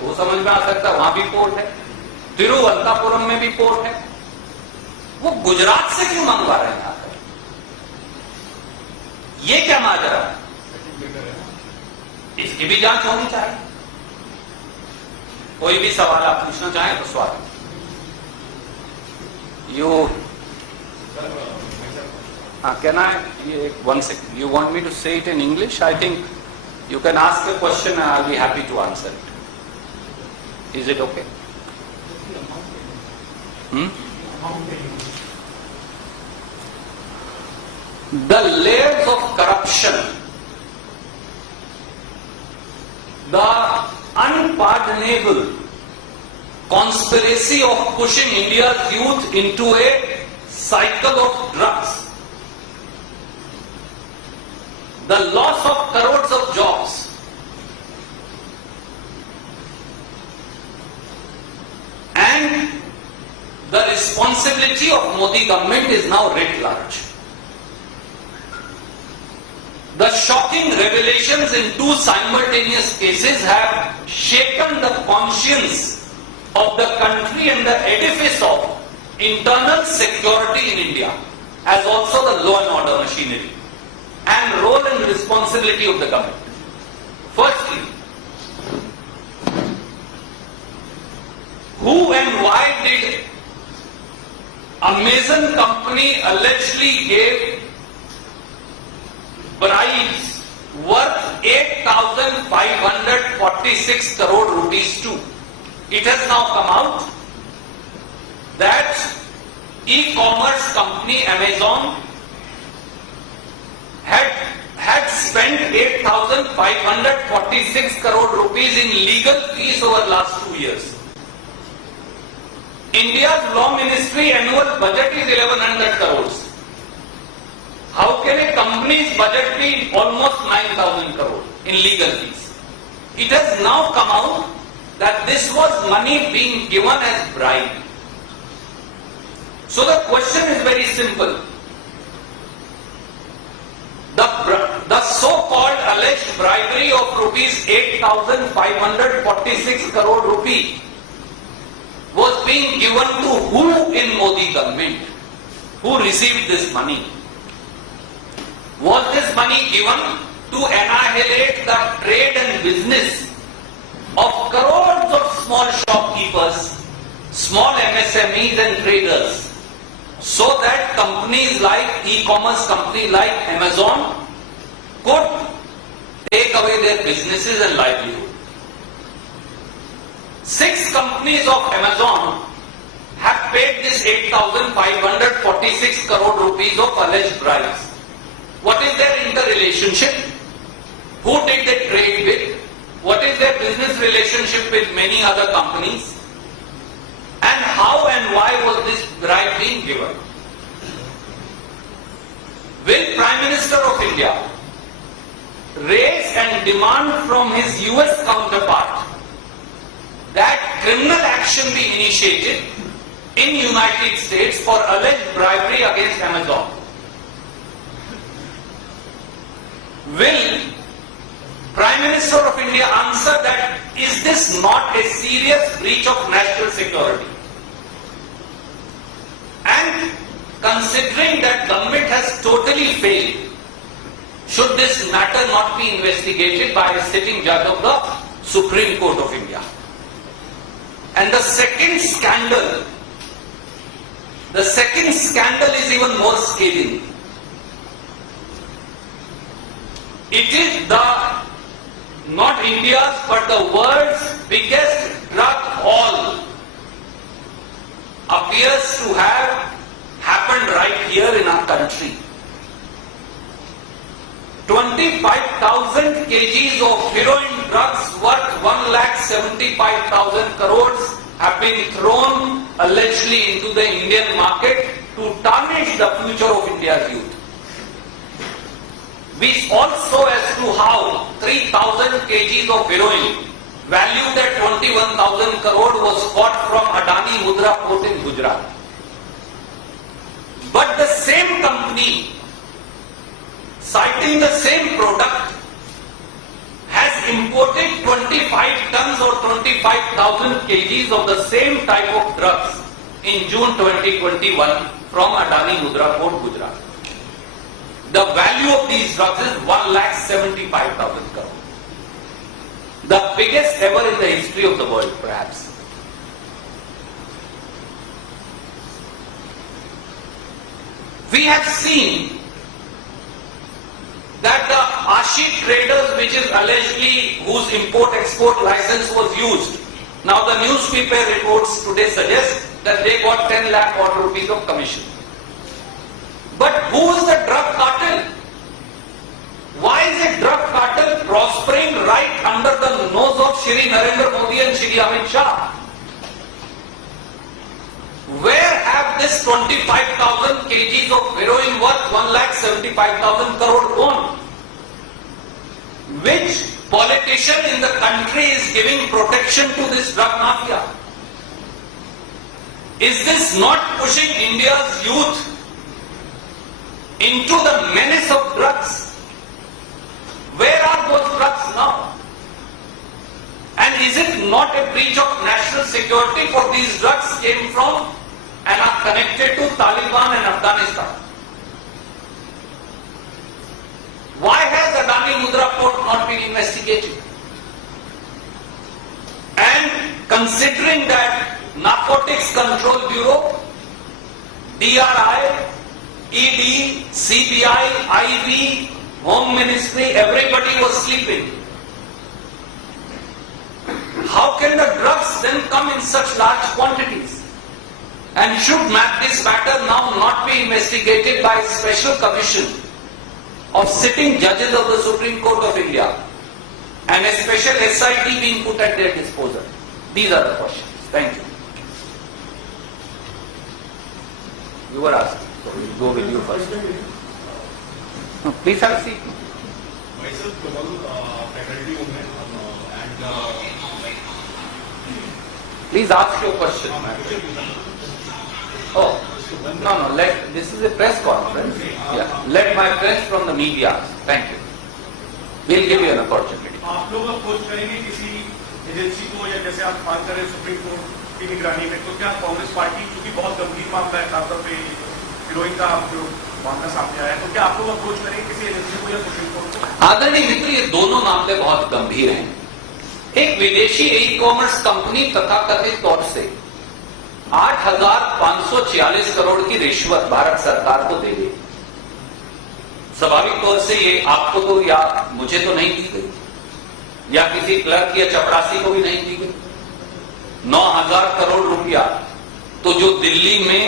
वो समझ में आ सकता है, वहां भी पोर्ट है, तिरुवनंतपुरम में भी पोर्ट है, वो गुजरात से क्यों मंगवा रहे हैं आकर? ये क्या माजरा है? इसकी भी जांच होनी चाहिए। कोई भी सवाल आप पूछना चाहें तो स्वागत। Can I, one second, you want me to say it in English? I think you can ask a question and I'll be happy to answer it. Is it okay? The layers of corruption, the unpardonable conspiracy of pushing India's youth into a cycle of drugs, the loss of crores of jobs, and the responsibility of Modi government is now writ large. The shocking revelations in two simultaneous cases have shaken the conscience of the country and the edifice of internal security in India, as also the law and order machinery and role and responsibility of the government. Firstly, who and why did Amazon company allegedly gave bribes worth 8,546 crore rupees to? It has now come out that e-commerce company Amazon had spent 8,546 crore rupees in legal fees over last 2 years. India's law ministry annual budget is 1100 crores. How can a company's budget be almost 9,000 crore in legal fees? It has now come out that this was money being given as bribe. So the question is very simple. The so-called alleged bribery of rupees 8,546 crore rupee was being given to who in Modi government? Who received this money? Was this money given to annihilate the trade and business of crores of small shopkeepers, small MSMEs and traders, so that companies like e-commerce companies like Amazon could take away their businesses and livelihood? 6 companies of Amazon have paid this 8,546 crore rupees of alleged bribes. What is their interrelationship? Who did they trade with? What is their business relationship with many other companies? And how and why was this bribe being given? Will Prime Minister of India raise and demand from his US counterpart that criminal action be initiated in United States for alleged bribery against Amazon? Will Prime Minister of India answer that is this not a serious breach of national security? And considering that government has totally failed, should this matter not be investigated by a sitting judge of the Supreme Court of India? And the second scandal is even more scathing. It is not India's but the world's biggest drug haul appears to have happened right here in our country. 25,000 kgs of heroin drugs worth 1,75,000 crores have been thrown allegedly into the Indian market to tarnish the future of India's youth. We also as to how 3,000 kgs of heroin valued at 21,000 crore was bought from Adani Mudra Port in Gujarat. But the same company, citing the same product, has has imported 25 tons or 25,000 kgs of the same type of drugs in June 2021 from Adani Mudra Port, Gujarat. The value of these drugs is 1,75,000 crore. The biggest ever in the history of the world, perhaps. We have seen that the Ashik traders, which is allegedly whose import-export license was used, now the newspaper reports today suggest that they got 10 lakh odd rupees of commission. But who is the drug cartel? Why is a drug cartel prospering right under the nose of Shri Narendra Modi and Shri Amit Shah? Where have this 25,000 kgs of heroin worth 1,75,000 crore gone? Which politician in the country is giving protection to this drug mafia? Is this not pushing India's youth into the menace of drugs? Where are those drugs now? And is it not a breach of national security for these drugs came from and are connected to Taliban and Afghanistan? Why has Adani Mudra Port not been investigated? And considering that Narcotics Control Bureau, DRI, ED, CBI, IB, Home Ministry, everybody was sleeping. How can the drugs then come in such large quantities? And should this matter now not be investigated by a special commission of sitting judges of the Supreme Court of India and a special SIT being put at their disposal? These are the questions. Thank you. You were asking, so we'll go with you first. No, please have a seat. Myself, faculty woman, and please ask your question. Oh, no, this is a press conference. Yeah. Let my friends from the media ask. Thank you. We'll give you an opportunity. आप लोग approach करेंगे किसी agency को या जैसे आप बात करें सुप्रीम कोर्ट की निगरानी में, तो क्या कांग्रेस पार्टी चूंकि बहुत गंभीर मामला है, खासतौर पे हीरोइन का जो मामला सामने आया है, तो क्या आप लोग अप्रोच करेंगे किसी एजेंसी को या सुप्रीम कोर्ट को? आदरणीय मित्र, ये दोनों मामले बहुत गंभीर हैं। एक विदेशी ई-कॉमर्स कंपनी तथाकथित तौर से 8,546 करोड़ की रिश्वत भारत सरकार को दे गई। स्वाभाविक तौर से ये आपको तो या मुझे तो नहीं दी गई, या किसी क्लर्क या चपरासी को भी नहीं दी गई। 9,000 करोड़ रुपया तो जो दिल्ली में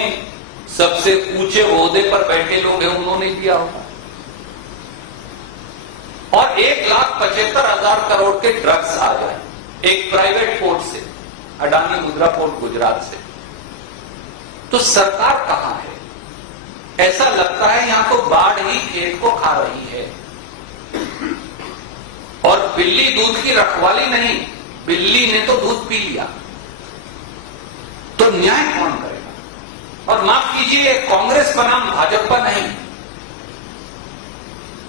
सबसे ऊंचे ओहदे पर बैठे लोग हैं उन्होंने दिया होगा, और 1,75,000 करोड़ के ड्रग्स आ जाए एक प्राइवेट पोर्ट से, अडानी मुद्रा पोर्ट गुजरात से, तो सरकार कहां है? ऐसा लगता है यहां तो बाढ़ ही खेत को खा रही है, और बिल्ली दूध की रखवाली नहीं, बिल्ली ने तो दूध पी लिया। तो न्याय कौन करेगा? और माफ कीजिए, कांग्रेस बनाम भाजपा नहीं,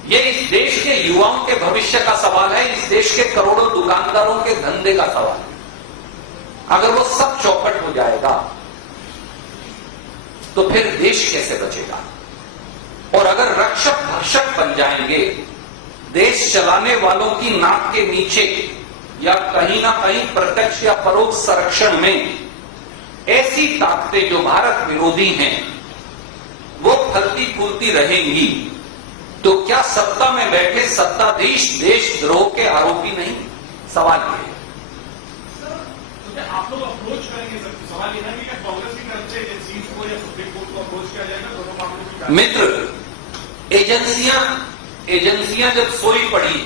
ये इस देश के युवाओं के भविष्य का सवाल है, इस देश के करोड़ों दुकानदारों के धंधे का सवाल है। अगर वो सब चौपट हो जाएगा तो फिर देश कैसे बचेगा? और अगर रक्षक भक्षक बन जाएंगे, देश चलाने वालों की नाक के नीचे या कहीं ना कहीं प्रत्यक्ष या परोक्ष संरक्षण में ऐसी ताकतें जो भारत विरोधी हैं वो फलती फूलती रहेंगी, तो क्या सत्ता में बैठे सत्ताधीश देशद्रोह के आरोपी नहीं? सवाल ये है। आप लोग अप्रोच करेंगे सर, सवाल ये है कि कांग्रेस की तरफ से एजेंसीज को या सुप्रीम कोर्ट को अप्रोच किया जाएगा दोनों मामलों की? मित्र, एजेंसियां जब सोई पड़ी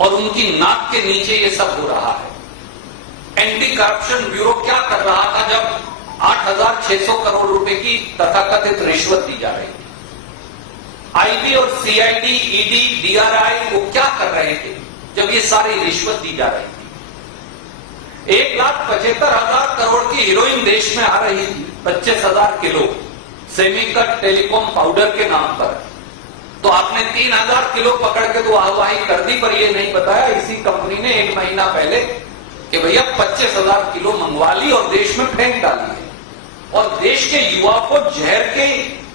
और उनकी नाक के नीचे ये सब हो रहा है, एंटी करप्शन ब्यूरो क्या कर रहा था जब 8,600 करोड़ रुपए की तथाकथित रिश्वत दी जा रही थी? आईबी और सीआईडी, ईडी, डीआरआई वो क्या कर रहे थे जब ये सारी रिश्वत दी जा रही थी? 1,75,000 करोड़ की हीरोइन देश में आ रही थी, 25,000 किलो सेमीकट टेलीकॉम पाउडर के नाम पर, तो आपने 3000 किलो पकड़ के तो वाहवाही कर दी, पर ये नहीं बताया इसी कंपनी ने 1 महीना पहले कि भैया 25,000 किलो मंगवा ली और देश में फेंक डाली है, और देश के युवा को जहर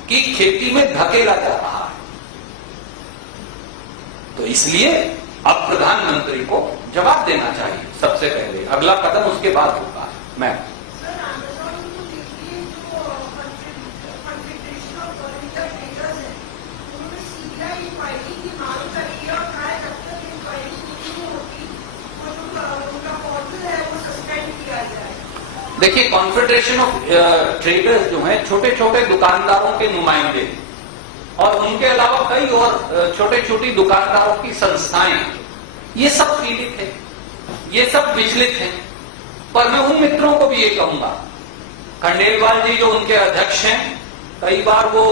की खेती में धकेला जा रहा है। तो इसलिए अब प्रधानमंत्री को जवाब देना चाहिए सबसे पहले, अगला कदम उसके बाद होगा। मैं देखिए, कॉन्फेडरेशन ऑफ ट्रेडर्स जो हैं छोटे छोटे दुकानदारों के नुमाइंदे और उनके अलावा कई और छोटे छोटी दुकानदारों की संस्थाएं, ये सब पीड़ित हैं, ये सब विचलित हैं। पर मैं उन मित्रों को भी ये कहूंगा, खंडेलवाल जी जो उनके अध्यक्ष हैं, कई बार वो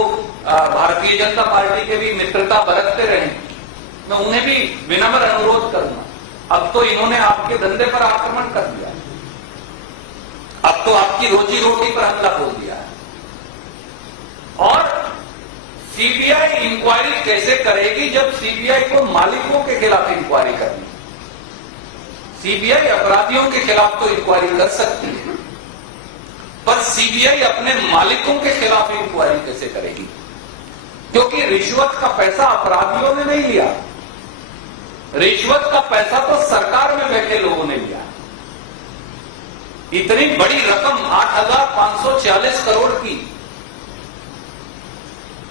भारतीय जनता पार्टी के भी मित्रता बरतते रहे, मैं उन्हें भी विनम्र अनुरोध करूंगा। अब तो इन्होंने आपके धंधे पर आक्रमण कर दिया, अब तो आपकी रोजी रोटी पर हमला बोल दिया है। और सीबीआई इंक्वायरी कैसे करेगी जब सीबीआई को मालिकों के खिलाफ इंक्वायरी करनी? सीबीआई अपराधियों के खिलाफ तो इंक्वायरी कर सकती है, पर सीबीआई अपने मालिकों के खिलाफ इंक्वायरी कैसे करेगी? क्योंकि रिश्वत का पैसा अपराधियों ने नहीं लिया, रिश्वत का पैसा तो सरकार में बैठे लोगों ने लिया। इतनी बड़ी रकम 8,540 करोड़ की,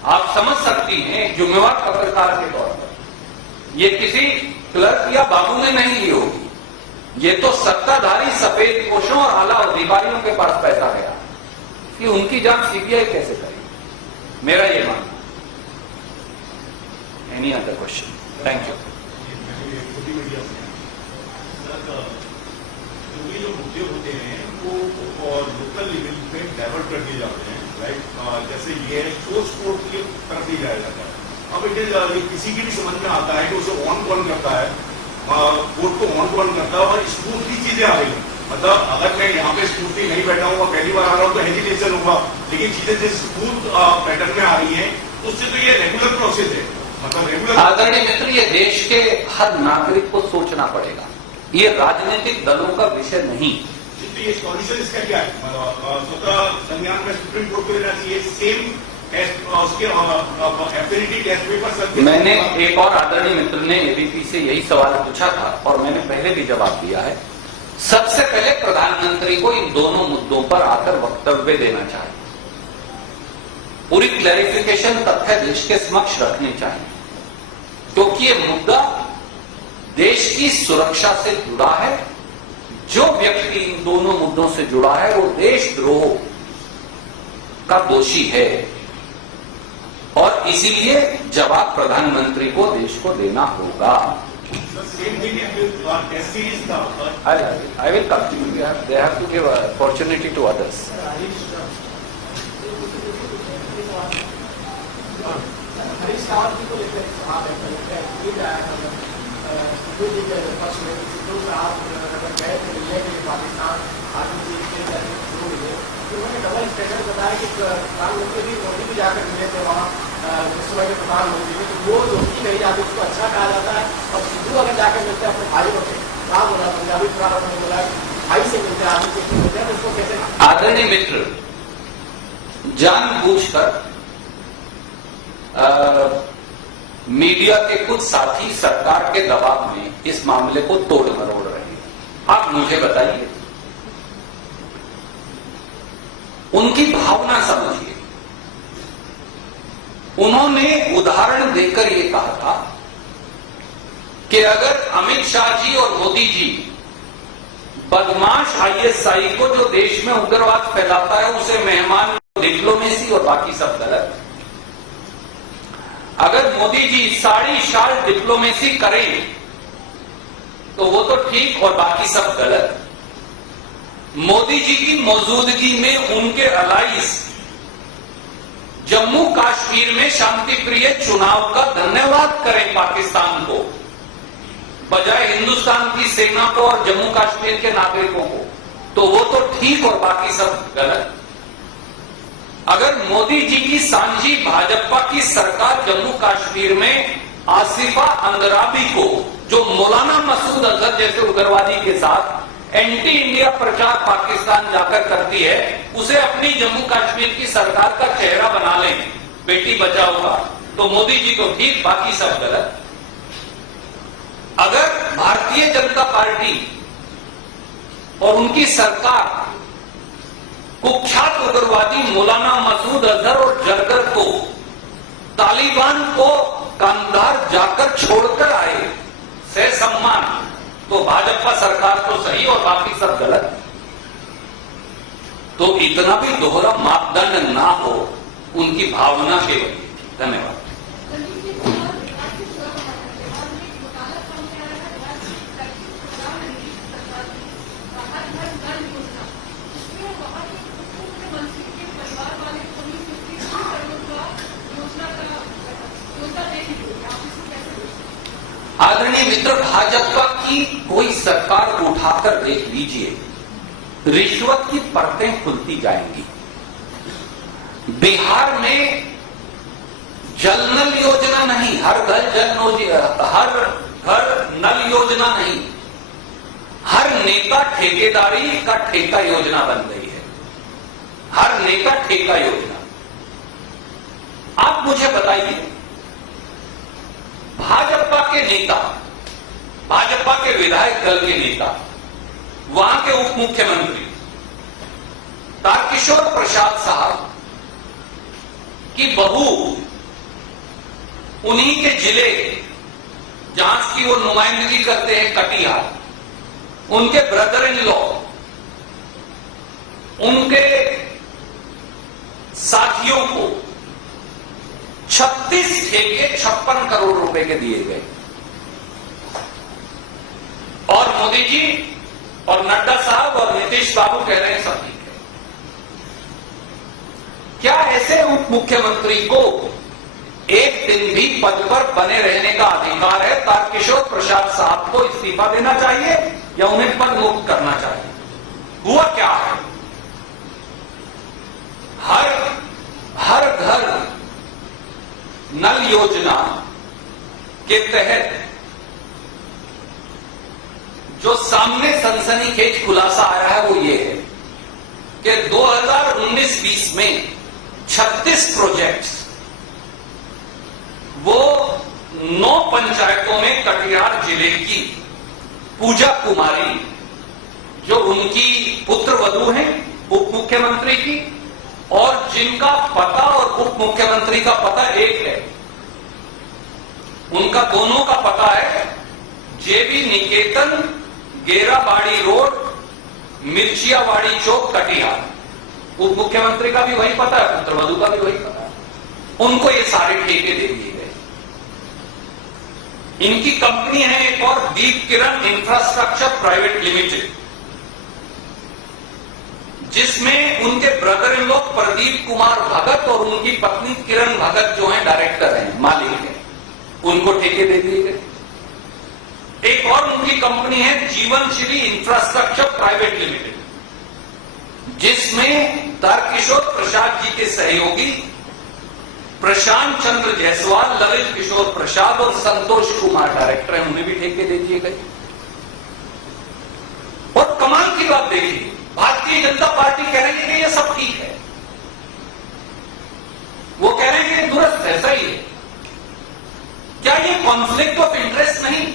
आप समझ सकती हैं एक जिम्मेवार पत्रकार के तौर पर, ये किसी क्लर्क या बाबू ने नहीं ली होगी, ये तो सत्ताधारी सफेद पोशों और आला अधिकारियों के पास पैसा गया कि उनकी जांच सीबीआई कैसे करेगी? मेरा ये मानना। Any other question? Thank you. जो मुद्दे होते हैं वो और लोकल लेवल पे डाइवर्ट कर दिए जाते हैं, राइट? जैसे ये सोर्स कोड की तरफ ही जाया जाता है। अब ये किसी की भी समझ में आता है कि उसे ऑन कौन करता है, कोर्ट को ऑन कौन करता है, और स्मूथली चीजें आ रही है। मतलब अगर मैं यहाँ पे स्मूथली नहीं बैठा हूँ, पहली बार आ रहा हूँ तो हेजिटेशन होगा, लेकिन चीजें जिस स्मूथ पैटर्न में आ रही है उससे तो ये रेगुलर प्रोसेस है, मतलब रेगुलर। आदरणीय मित्र, ये देश के हर नागरिक को सोचना पड़ेगा, ये राजनीतिक दलों का विषय नहीं। ये सॉल्यूशन इसका क्या है? स्वतः संज्ञान में सुप्रीम कोर्ट को लेना चाहिए, सेम उसके एफिनिटी टेस्ट पेपर। मैंने एक और आदरणीय मित्र ने एबीपी से यही सवाल पूछा था और मैंने पहले भी जवाब दिया है। सबसे पहले प्रधानमंत्री को इन दोनों मुद्दों पर आकर वक्तव्य देना चाहिए, पूरी क्लैरिफिकेशन तथ्य देश के समक्ष रखने चाहिए, क्योंकि ये मुद्दा देश की सुरक्षा से जुड़ा है। जो व्यक्ति इन दोनों मुद्दों से जुड़ा है वो देशद्रोह का दोषी है, और इसीलिए जवाब प्रधानमंत्री को देश को देना होगा। I will come to you. They have to give opportunity to others. Harish Rawat ji को लेकर सवाल है, गए थे मिलने के लिए पाकिस्तान, आज मुझे उन्होंने डबल स्टैंडर्ड बताया कि प्रधानमंत्री भी मोदी भी जाकर मिले थे वहाँ उस समय के प्रधानमंत्री ने, तो वो दोस्ती नहीं जाती, उसको अच्छा कहा जाता है। और सिद्धू अगर जाकर मिलते हैं अपने भाइयों से, कहा बोला पंजाबी प्रधान ने बोला भाई से मिलते हैं, आदमी से मिलते हैं, तो उसको कैसे? आदरणीय मित्र, जानबूझकर मीडिया के कुछ साथी सरकार के दबाव में इस मामले को तोड़ मरोड़ रहे हैं। आप मुझे बताइए, उनकी भावना समझिए। उन्होंने उदाहरण देकर यह कहा था कि अगर अमित शाह जी और मोदी जी बदमाश आईएसआई को जो देश में उग्रवाद फैलाता है उसे मेहमान, डिप्लोमेसी और बाकी सब गलत। अगर मोदी जी साड़ी शाल डिप्लोमेसी करें तो वो तो ठीक और बाकी सब गलत। मोदी जी की मौजूदगी में उनके अलाइज जम्मू कश्मीर में शांति प्रिय चुनाव का धन्यवाद करें पाकिस्तान को, बजाय हिंदुस्तान की सेना को और जम्मू कश्मीर के नागरिकों को, तो वो तो ठीक और बाकी सब गलत। अगर मोदी जी की सांझी भाजपा की सरकार जम्मू कश्मीर में आसिफा अंद्राबी को, जो मौलाना मसूद अजहर जैसे उग्रवादी के साथ एंटी इंडिया प्रचार पाकिस्तान जाकर करती है, उसे अपनी जम्मू कश्मीर की सरकार का चेहरा बना लें, बेटी बचाओ का, तो मोदी जी तो ठीक, बाकी सब गलत। अगर भारतीय जनता पार्टी और उनकी सरकार कुख्यात उग्रवादी मौलाना मसूद अजहर और जरगर को, तालिबान को कांधार जाकर छोड़कर आए से सम्मान, तो भाजपा सरकार तो सही और बाकी सब गलत। तो इतना भी दोहरा मापदंड ना हो उनकी भावना के वजह। धन्यवाद। आदरणीय मित्र, भाजपा की कोई सरकार उठाकर देख लीजिए, रिश्वत की परतें खुलती जाएंगी। बिहार में जल नल योजना नहीं, हर घर नल योजना नहीं, हर नेता ठेकेदारी का ठेका योजना बन गई है, हर नेता ठेका योजना। आप मुझे बताइए, भाजपा के नेता, भाजपा के विधायक दल के नेता, वहां के उप मुख्यमंत्री तारकिशोर प्रसाद साहब की बहू, उन्हीं के जिले जहां की वो नुमाइंदगी करते हैं कटिहार, उनके ब्रदर इन लॉ, उनके साथियों को 36 ठेके 56 करोड़ रुपए के दिए गए। और मोदी जी और नड्डा साहब और नीतीश बाबू कह रहे हैं सब ठीक है। क्या ऐसे उप मुख्यमंत्री को एक दिन भी पद पर बने रहने का अधिकार है? तारकिशोर प्रसाद साहब को इस्तीफा देना चाहिए या उन्हें पद मुक्त करना चाहिए? हुआ क्या है? हर घर नल योजना के तहत जो सामने सनसनीखेज खुलासा आया है वो ये है कि 2019-20 में 36 प्रोजेक्ट्स वो 9 पंचायतों में कटिहार जिले की पूजा कुमारी, जो उनकी पुत्र वधू हैं उप मुख्यमंत्री की, और जिनका पता और उप मुख्यमंत्री का पता एक है, उनका दोनों का पता है जेबी निकेतन, गेराबाड़ी रोड, मिर्चियावाड़ी चौक, कटिहार। उप मुख्यमंत्री का भी वही पता है, पुत्र वधू का भी वही पता है। उनको ये सारे ठेके दे दिए गए। इनकी कंपनी है एक और, Deep Kiran infrastructure private limited, जिसमें उनके brother in law Pradeep Kumar Bhagat और उनकी पत्नी किरण भगत जो हैं डायरेक्टर हैं, मालिक हैं, उनको ठेके दे दिए गए। एक और उनकी कंपनी है जीवनश्री इंफ्रास्ट्रक्चर प्राइवेट लिमिटेड, जिसमें तारकिशोर प्रसाद जी के सहयोगी प्रशांत चंद्र जायसवाल, ललित किशोर प्रसाद और संतोष कुमार डायरेक्टर हैं, उन्हें भी ठेके दे दिए गए। और कमाल की बात देखिए, भारतीय जनता पार्टी कह रही है कि ये सब ठीक है, वो कह रहे हैं कि दुरुस्त है, सही है। क्या ये कॉन्फ्लिक्ट ऑफ इंटरेस्ट नहीं?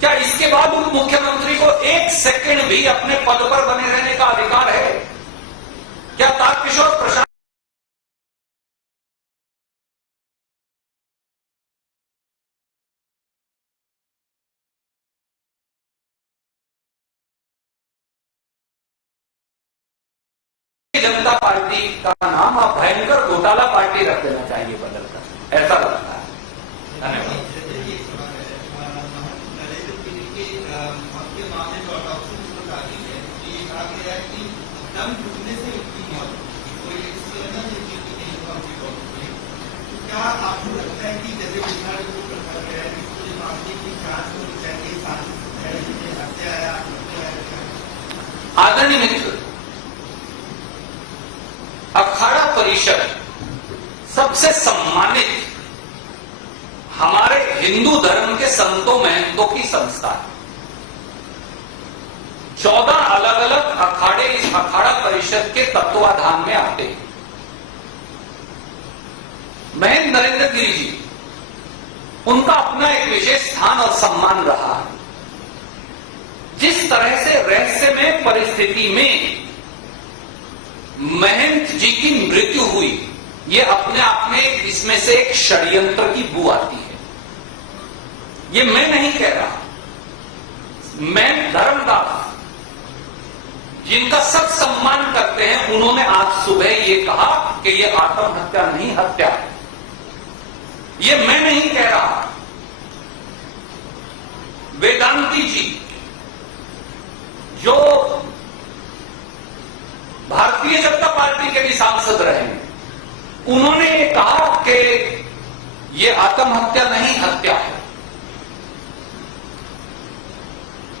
क्या इसके बाद उप मुख्यमंत्री को एक सेकंड भी अपने पद पर बने रहने का अधिकार है? क्या तारकिशोर प्रसाद जनता पार्टी का नाम आप भयंकर घोटाला पार्टी रख देना चाहिए बदलकर, ऐसा लगता है। धन्यवाद। क्या आपको लगता है लगता है कि जैसे पिछला जो कहा गया है कि पूरे मामले की जांच होनी चाहिए, साजिश है, ये हत्या है, आत्महत्या है? आदरणीय मित्र, अखाड़ा परिषद सबसे सम्मानित हमारे हिंदू धर्म के संतों महंतों की संस्था है। 14 अलग अलग अखाड़े इस अखाड़ा परिषद के तत्वाधान में आते हैं। महंत नरेंद्र गिरी जी, उनका अपना एक विशेष स्थान और सम्मान रहा है। जिस तरह से रहस्यमय परिस्थिति में महंत जी की मृत्यु हुई, ये अपने आप में इसमें से एक षड्यंत्र की बू आती है। ये मैं नहीं कह रहा, मैं धर्मदास जिनका सब सम्मान करते हैं, उन्होंने आज सुबह ये कहा कि ये आत्महत्या नहीं, हत्या है। ये मैं नहीं कह रहा, वेदांती जी जो भारतीय जनता पार्टी के भी सांसद रहे, उन्होंने ये कहा कि ये आत्महत्या नहीं, हत्या है।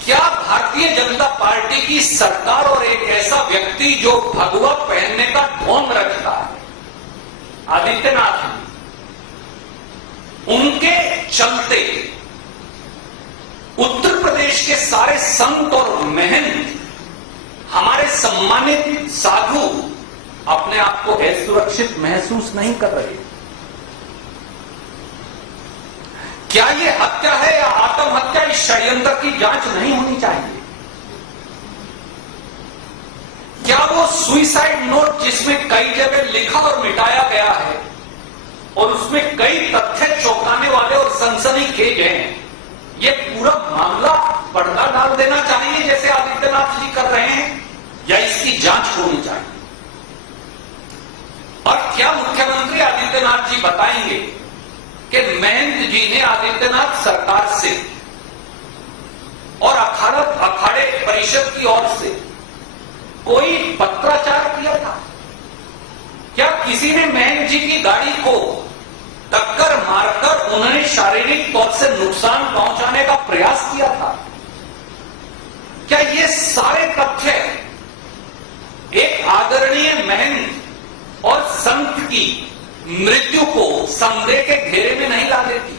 क्या भारतीय जनता पार्टी की सरकार और एक ऐसा व्यक्ति जो भगवा पहनने का ढोंग रखता है, आदित्यनाथ, उनके चलते उत्तर प्रदेश के सारे संत और महंत, हमारे सम्मानित साधु अपने आप को असुरक्षित महसूस नहीं कर रहे? क्या ये हत्या है या आत्महत्या, इस षड्यंत्र की जांच नहीं होनी चाहिए? क्या वो सुइसाइड नोट जिसमें कई जगह लिखा और मिटाया गया है और उसमें कई तथ्य चौंकाने वाले और सनसनीखेज हैं, ये पूरा मामला पर्दा डाल देना चाहिए जैसे आदित्यनाथ जी कर रहे हैं, या इसकी जांच होनी चाहिए? और क्या मुख्यमंत्री आदित्यनाथ जी बताएंगे कि महंत जी ने आदित्यनाथ सरकार से और अखाड़े परिषद की ओर से कोई पत्राचार किया था? क्या किसी ने महंत जी की गाड़ी को टक्कर मारकर उन्हें शारीरिक तौर से नुकसान पहुंचाने का प्रयास किया था? क्या ये सारे तथ्य एक आदरणीय महंत और संत की मृत्यु को संदेह के घेरे में नहीं ला देती?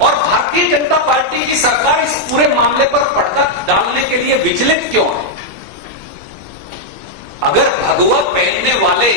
और भारतीय जनता पार्टी की सरकार इस पूरे मामले पर पर्दा डालने के लिए विचलित क्यों है? अगर भगवा पहनने वाले